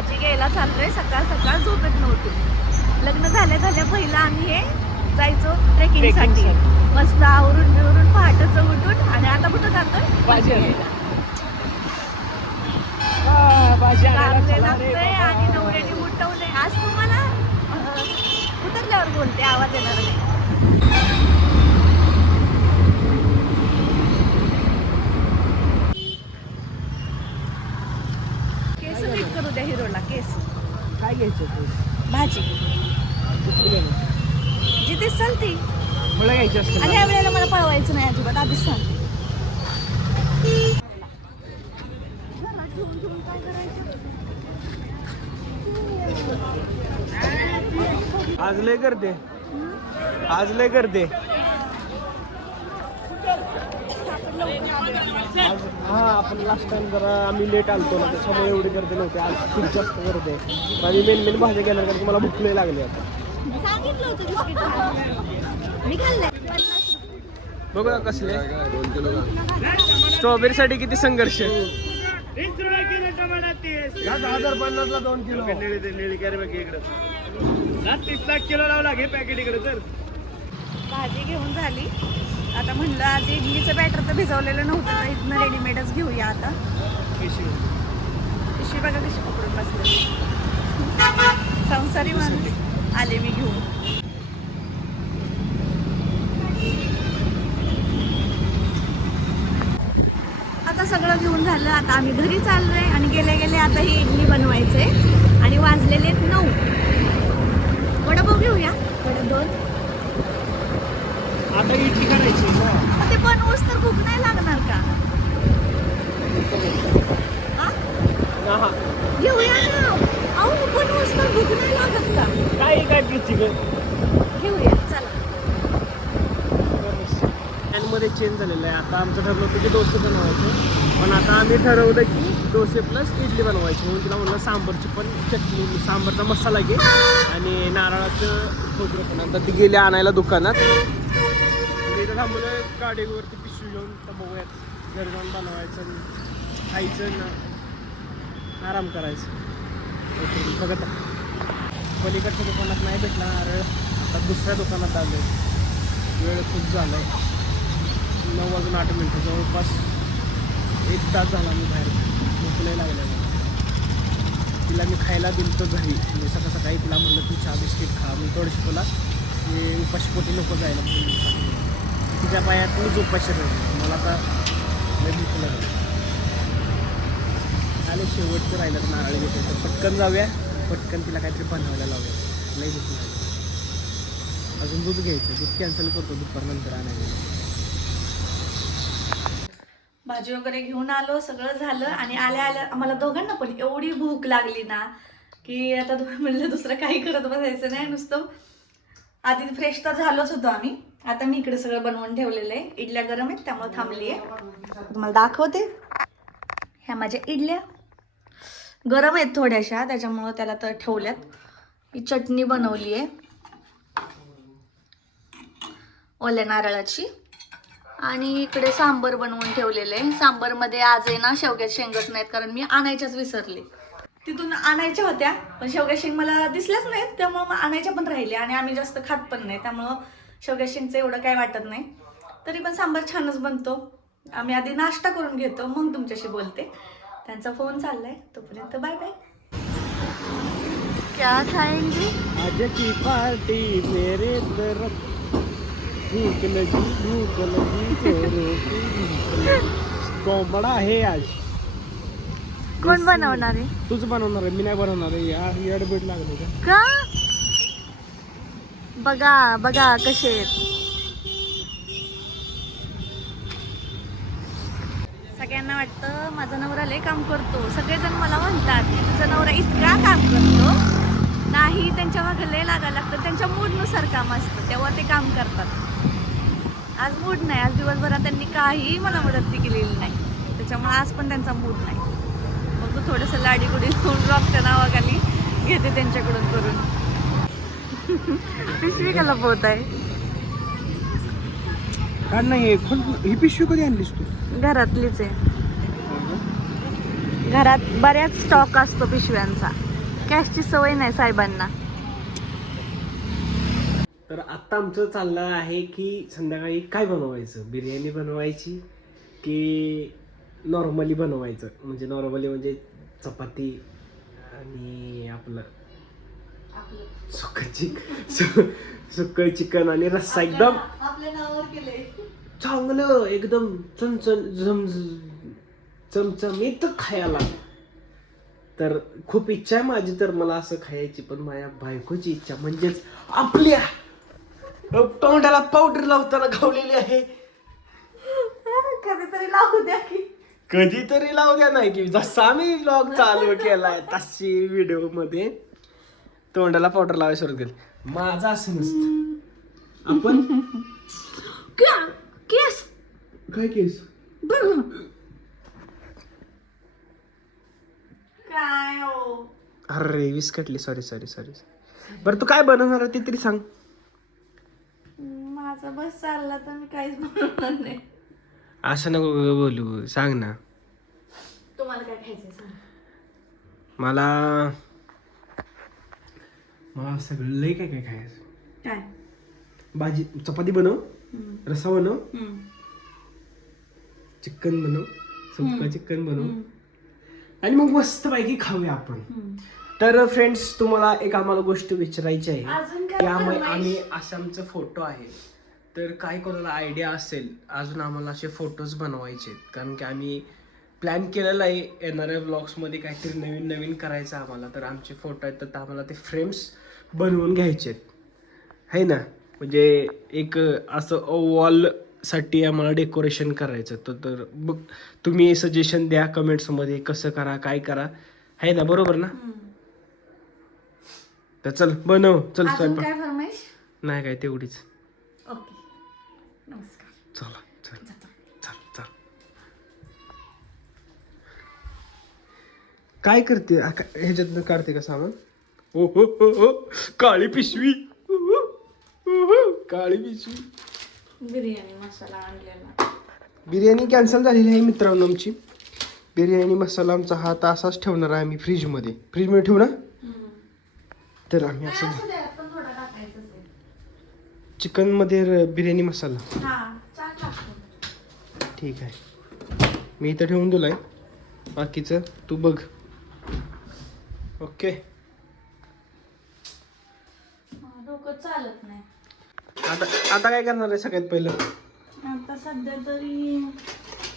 भाजी घ्यायला चाललोय. सकाळ सकाळ झोपेत नव्हती. लग्न झाल्या झाल्या पहिलं आम्ही हे जायचो ट्रेकिंगसाठी. Trekking मस्त आवरून बिवरून पहाटेचं उठून आणि आता कुठं जातोय? भाजी लागतंय. आणि नवऱ्याने उठवलंय. आज तुम्हाला उतरल्यावर बोलते? आवाज येणार नाही केस नीट करू द्या हिरोला केस काय घ्यायचं तू भाजी. फुलं नाही. जी दिसल ती. फळं घ्यायची असते आणि या वेळेला मला पळवायचं नाही अजिबात आधीच सांग आज लय करते आज लय करते आज हा आपण लास्ट टाइम जरा आम्ही लेट आलतो ना त्याच्यामुळे एवढी गर्दी नव्हती. आज खूप जास्त गर्दी आहे. आणि मेन मेन भाज्या घेणार कारण तुम्हाला भूक लय लागली आता. सांगितलं होतं बिस्किट मी खाल्लंय. पन्नास रुपये. बघूया कसले. स्ट्रॉबेरी साठी किती संघर्ष. हजार पन्नासला दोन किलो. तीस लाख किलो लावला घे पॅकेट इकडे तर भाजी घेऊन झाली. आता म्हणलं आज इडलीचं बॅटर तर भिजवलेलं नव्हतं तर इथनं रेडीमेडच घेऊया आता. पिशवी. बघा कशी पकडून बसले. संसारी माणूस आले मी घेऊन. आता सगळं घेऊन झालं आता आम्ही घरी चाललोय आणि गेले गेले आता ही इडली बनवायचे आणि वाजलेले आहेत नऊ. वडापाव घेऊया. वडा दोन. आता इडली करायची. मग ते बनवूस तर भूक नाही लागणार का? हा? हा घेऊया ना. अहो बनवूस तर भूक नाही लागत का? काय काय पिची ग? घेऊया चला. मध्ये चेंज झालेलं आहे. आता आमचं ठरलं होतं की डोसे बनवायचे. पण आता आम्ही ठरवलं की डोसे प्लस इडली बनवायची. म्हणून तिला म्हणलं सांबरची पण चटणी सांबरचा मसाला घे आणि नारळाचं खोबरं पण. आता ती गेली आणायला दुकानात. थांबलोय गाडीवरती पिशवी घेऊन तर बघूयात. घरी जाऊन बनवायचं आणि खायचं ना आराम करायचं. काहीतरी बघत पलीकडच्या दुकानात नाही भेटला नारळ आता दुसऱ्या दुकानात आलो वेळ खूप झाला आहे नऊ वाजून आठ मिनटं जवळपास एक तास झाला मी बाहेर. भूक लागलं लागल्या मला. तिला मी खायला दिलं तर घरी. म्हणजे सकाळ सकाळी तिला म्हणलं तू चहा बिस्किट खा. मी थोडीशी तुला मी उपाशी पोटी नको जायला म्हणून तिच्या पायात मीच उपाशी राहिलो. मला आता बघितलं आले शेवटचं राहिलं तर नारळ घेतलं तर पटकन जाऊया. पटकन तिला काहीतरी बनवायला लावूया. लई भूक लागली. अजून दूध घ्यायचं. दूध कॅन्सल करतो दुपारनंतर आणायला. भाजी वगैरे घेऊन आलो. सगळं झालं आणि आल्या आल्या आम्हाला दोघांना पण एवढी भूक लागली ना की आता तुम्ही म्हणलं दुसरं काही करत बसायचं नाही नुसतं. आधी फ्रेश तर झालोच होतो आम्ही. आता मी इकडे सगळं बनवून ठेवलेलं आहे. इडल्या गरम आहेत त्यामुळे थांबली आहे. तुम्हाला दाखवते. ह्या माझ्या इडल्या. गरम आहेत थोड्याशा त्याच्यामुळं त्याला तर ठेवल्यात. ही चटणी बनवली आहे. ओल्या नारळाची. आणि इकडे सांबर बनवून ठेवलेले आहे. सांबरमध्ये आज आहे ना शेवग्यात शेंगच नाहीत कारण मी आणायच्याच विसरले. तिथून आणायच्या होत्या पण शेवग्या शेंग मला दिसल्याच नाहीत त्यामुळं मग आणायच्या पण राहिल्या आणि आम्ही जास्त खात पण नाही त्यामुळं शेवग्या शेंगचं एवढं काय वाटत नाही. तरी पण सांबार छानच बनतो. आम्ही आधी नाश्ता करून घेतो मग तुमच्याशी बोलते. त्यांचा फोन चाललाय तोपर्यंत बाय बाय. क्या खाएंगे? आज की पार्टी मेरे तरफ। भूख लगी भूख लगी. कोंबडा आहे आज? कोण बनवणार आहे? तूच बनवणार आहे मी नाही बनवणार आहे. या येडबीड लागले का? का? बघा बघा कसे आहेत. सगळ्यांना वाटतं माझा नवरा लय काम करतो. सगळेजण मला म्हणतात की तुझा नवरा इतका काम करतो. नाही त्यांच्या मागे लय लागायला लागतं. त्यांच्या मूडनुसार काम असतं. तेव्हा ते काम करतात. आज मूड नाही. आज दिवसभरात त्यांनी काही मला मदत केलेली नाही. त्याच्यामुळे आज पण त्यांचा मूड नाही. मग तो थोडंसं लाडीगुडी होऊन रॉकच्या नावाखाली घेते त्यांच्याकडून करून. पिशवी कला पोत आहे. का नाही खोल ही पिशवी कधी आणलीस तू? घरातलीच आहे. घरात बऱ्याच स्टॉक असतो पिशव्यांचा. कॅशची सवय नाही साहेबांना. तर आत्ता आमचं चाललं आहे की संध्याकाळी काय बनवायचं? बिर्याणी बनवायची की नॉर्मली बनवायचं? म्हणजे नॉर्मली म्हणजे चपाती आणि आपलं सुक चिक सुक चिकन आणि रस्सा एकदम चांगलं एकदम चमचम झम चमचमीत खायला. तर खूप इच्छा आहे माझी तर मला असं खायची पण माझ्या बायकोची इच्छा म्हणजेच आपल्या तोंडाला पावडर लावताना गावलेली आहे. कधीतरी लावू द्या की. कधीतरी लावू द्या नाही की जसा मी ब्लॉग चालू केलाय तशी व्हिडिओमध्ये तोंडाला पावडर लावायला सुरुवात केली. माझं असं नसतं. आपण केस? काय केस? काय हो? अरे विस्कटली. सॉरी सॉरी सॉरी बरं तू काय बनवणार ते तरी सांग. माझा बस चालला तर मी काहीच बनवणार नाही. असं नको ग बोलू सांग ना. तुम्हाला काय सांग. मला मला सगळं लय काय काय खायचं. काय? भाजी चपाती बनव रसा बनव चिकन बनव सुक्का चिकन बनव. आणि मग मस्त पैकी खाऊया आपण. तर फ्रेंड्स तुम्हाला एक आम्हाला गोष्ट विचारायची आहे. अजून काय? आम्ही आसामचा फोटो आहे. तर काय कोणाला आयडिया असेल अजून आम्हाला असे फोटोज बनवायचे आहेत. कारण की आम्ही प्लॅन केलेला आहे येणाऱ्या ब्लॉग्समध्ये काहीतरी नवीन नवीन करायचं आम्हाला. तर आमचे फोटो आहेत तर आम्हाला ते फ्रेम्स बनवून घ्यायचे आहेत है ना? म्हणजे एक असं वॉलसाठी आम्हाला डेकोरेशन करायचं तर तर बघ तुम्ही सजेशन द्या कमेंट्समध्ये कसं करा काय करा. आहे ना? बरोबर ना? तर चल बनव. चल स्वयंपाक. नाही काय तेवढीच. काय करते? आ, का- ह्याच्यातनं काढते का सामान? ओ हो हो हो. काळी पिशवी. ओ, हो, ओ, हो, काळी पिशवी. बिर्याणी मसाला आणलेला. बिर्याणी कॅन्सल झालेली आहे मित्रांनो आमची. बिर्याणी मसाला आमचा हा तर असाच ठेवणार आहे आम्ही फ्रीजमध्ये फ्रीजमध्ये ठेवू ना? तर आम्ही असं असू द्या पण थोडा टाकायचं चिकनमध्ये र- बिर्याणी मसाला. हा ठीक आहे. मी इथं ठेवून दिलाय. बाकीचं तू बघ. ओके. डोकं चालत नाही. आता आता काय करणार आहे सगळ्यात पहिलं? आता सध्या तरी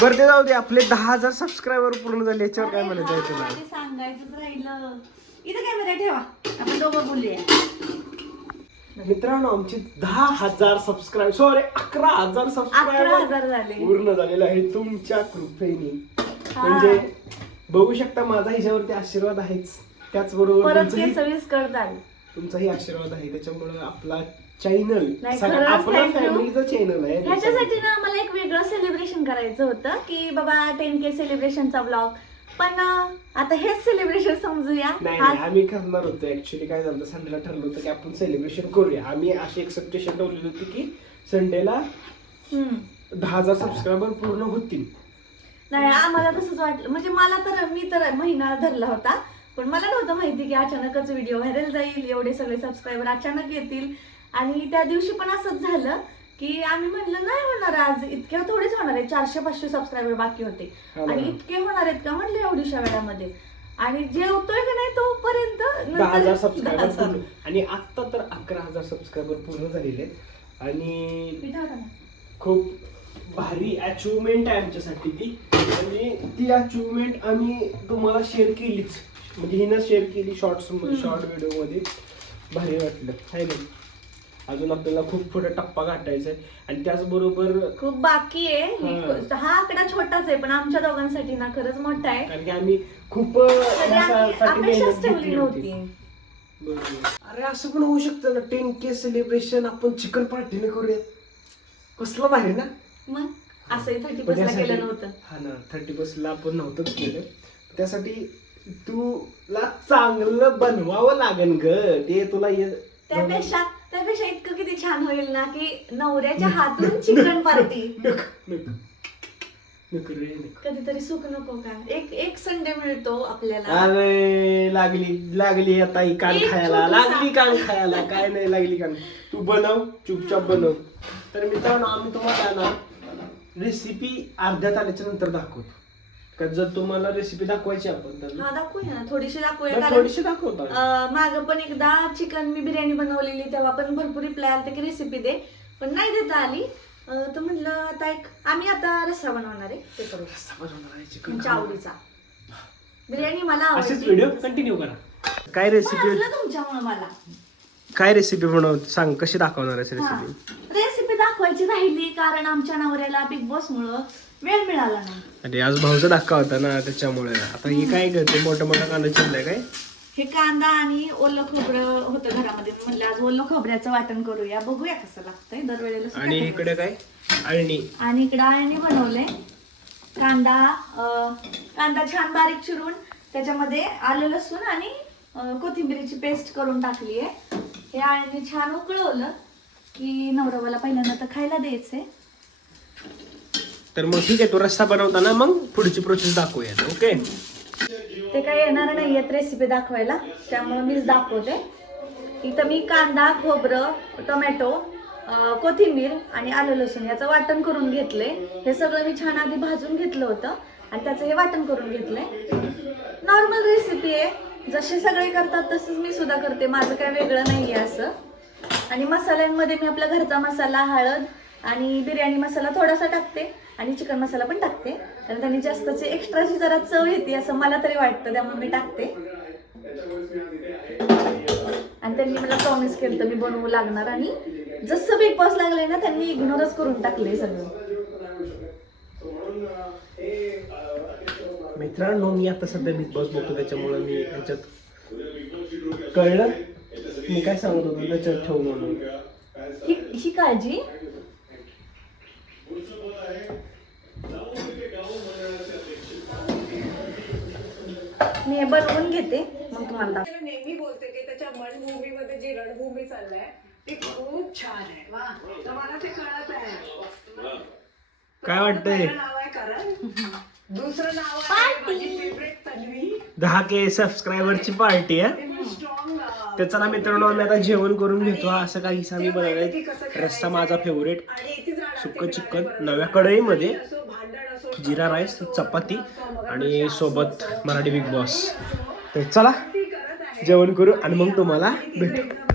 बरं ते जाऊ दे आपले दहा हजार सबस्क्रायबर पूर्ण झाले याच्यावर काय म्हणायचं आहे तुला? सांगायचंच राहिलं. इथं कॅमेरा ठेवा. आपण दोघं बोलूया. मित्रांनो आमचे दहा हजार सबस्क्राईब सॉरी अकरा हजार अकरा हजार झाले. पूर्ण झालेलं आहे तुमच्या कृपेने. म्हणजे बघू शकता माझा हिच्यावरती आशीर्वाद आहेच. त्याचबरोबर परत तुमचाही- करताल आशीर्वाद आहे. त्याच्यामुळे आपला चॅनल नाही, खरंच आपला thank you. फॅमिलीचा चॅनल आहे. ह्याच्यासाठी ना आम्हाला एक वेगळं सेलिब्रेशन करायचं होतं की बाबा टेन के सेलिब्रेशनचा ब्लॉग पण अं, आता हेच सेलिब्रेशन समजूया. नाही आज नाही, आम्ही करणार होतो. ऍक्च्युली काय झालं संडेला ठरलं होतं की आपण सेलिब्रेशन करूया. आम्ही अशी एक्सेप्टेशन ठेवली होती की संडेला हम्म. दहा हजार सबस्क्रायबर पूर्ण होतील. नाही आम्हाला तसंच वाटलं. म्हणजे मला तर मी तर महिना धरला होता. पण मला नव्हतं माहिती की अचानकच व्हिडिओ व्हायरल जाईल एवढे सगळे सबस्क्रायबर अचानक येतील. आणि त्या दिवशी पण असंच झालं की आम्ही म्हणलं नाही होणार आज. इतक्या थोडीच होणार आहे चारशे पाचशे सबस्क्रायबर बाकी होते. हा. आणि इतके होणार आहेत का? म्हणलं एवढ्या वेळामध्ये. आणि जे होतोय की नाही तोपर्यंत आणि आता तर अकरा हजार सबस्क्रायबर पूर्ण झालेले आणि? खूप भारी अचिव्हमेंट आहे आमच्यासाठी ती. आणि ती अचिव्हमेंट आम्ही तुम्हाला शेअर केलीच. म्हणजे हिनं शेअर केली शॉर्ट्स शॉर्ट व्हिडिओमध्ये भारी वाटलं. आहे ना? अजून आपल्याला खूप पुढे टप्पा गाठायचा आहे आणि त्याचबरोबर खूप बाकी आहे. ही- आकडा छोटाच आहे पण आमच्या दोघांसाठी ना खरंच मोठा आहे. कारण की आम्ही खूप कधी आम्ही यासाठी अपेक्षाच मेहनत ठेवली घेतली होती. नव्हती. बरोबर. अरे असं पण होऊ शकतं ना. टेन के सेलिब्रेशन आपण चिकन पार्टीने करूयात. कसलं भारी ना? मग? असंही थर्टी पण बसला त्यासाठी- केलं नव्हतं. हा ना थर्टी ला आपण नव्हतंच केलं त्यासाठी तुला चांगलं बनवावं लागेल ग. ते तुला ये- त्यापेक्षा त्यापेक्षा इतकं किती छान होईल ना की नवऱ्याच्या हातून चिकन पार्टी. नको, नको. नको रे नको. कधीतरी सुख नको का? एक एक संडे मिळतो आपल्याला. अरे लागली लागली आता ही कान एक खायला. छोटूसा. लागली कान खायला. काय नाही लागली कान. तू बनव चुपचाप बनव. तर मित्रांनो आम्ही तुम्हाला ना रेसिपी अर्ध्यात आल्याच्यानंतर दाखवतो. का जर तुम्हाला रेसिपी दाखवायची आपण तर हा दाखवूया ना. थोडीशी दाखवूया कारण थोडीशी दाखवतो अं, मागं पण एकदा चिकन मी बिर्याणी बनवलेली तेव्हा पण भरपूर रिप्लाय आलते की रेसिपी दे पण नाही देता आली. तर म्हटलं आता एक आम्ही आता रस्सा बनवणार आहे ते करू चिकन तुमच्या आवडीचा. बिर्याणी मला असेच व्हिडिओ कंटिन्यू करा. काय रेसिपी तुमच्यामुळे मला. काय रेसिपी बनव सांग कशी दाखवणार आहेस रेसिपी रेसिपी दाखवायची राहिली कारण आमच्या नवऱ्याला बिग बॉस मुळे वेळ मिळाला नाही. अरे आज भाऊचा धक्का होता ना त्याच्यामुळे. आता हे काय करते? मोठा मोठा कांदा चिरलाय काय? हे कांदा आणि ओलं खोबरं होतं घरामध्ये. मी म्हणलं आज ओलं खोबऱ्याचं वाटण करूया. बघूया कसं लागतंय. दरवेळेला सुद्धा आणि. इकडे काय? अळणी आणि इकडं आळणी बनवले कांदा अं, कांदा छान बारीक चिरून त्याच्यामध्ये आलं लसूण आणि अं, कोथिंबिरीची पेस्ट करून टाकली आहे हे आळणी छान उकळवलं. की नवरवाला पहिल्यांदा तर खायला द्यायचंय. तर मग ठीक आहे तो रस्सा बनवताना मग पुढची प्रोसेस दाखवूया ओके ते काही येणार नाही आहेत रेसिपी दाखवायला त्यामुळे मीच दाखवते. इथं मी कांदा खोबरं टोमॅटो कोथिंबीर आणि आलं लसूण याचं वाटण करून घेतले. हे सगळं मी छान आधी भाजून घेतलं होतं आणि त्याचं हे वाटण करून घेतलंय. नॉर्मल रेसिपी आहे. जसे सगळे करतात तसंच मी सुद्धा करते. माझं काय वेगळं नाही आहे असं. आणि मसाल्यांमध्ये मी आपला घरचा मसाला हळद आणि बिर्याणी मसाला थोडासा टाकते आणि चिकन मसाला पण टाकते. कारण त्यांनी जास्तची एक्स्ट्राची जरा चव येते असं मला तरी वाटतं त्यामुळे मी टाकते. आणि त्यांनी मला प्रॉमिस केलं तर मी बनवू लागणार आणि जसं बिग बॉस लागले ना त्यांनी इग्नोरच करून टाकले सगळं. मित्रांनो मी आता सध्या बिग बॉस बघतो त्याच्यामुळे मी ह्याच्यात कळलं. मी काय सांगत होतो? त्याच्यात ठेवू म्हणून. ही ही काळजी. मी हे बनवून घेते मग तुम्हाला. त्याला नेहमी बोलते की त्याच्या मनभूमीमध्ये जी रणभूमी चाललाय ती खूप छान आहे. वा तर मला ते कळत आहे. काय वाटतंय? पहिलं नाव आहे करण. दुसरं नाव आहे माझी फेवरेट तन्वी. दहा के सबस्क्रायबरची पार्टी आहे. स्ट्रॉंग तर चला मित्रांनो आम्ही आता जेवण करून घेतो. असं काही आम्ही बनवलंय रस्सा माझा फेवरेट सुक्क चिकन. नव्या कढईमध्ये जिरा राईस चपाती आणि सोबत मराठी बिग बॉस तर चला जेवण करू आणि मग तुम्हाला भेटू.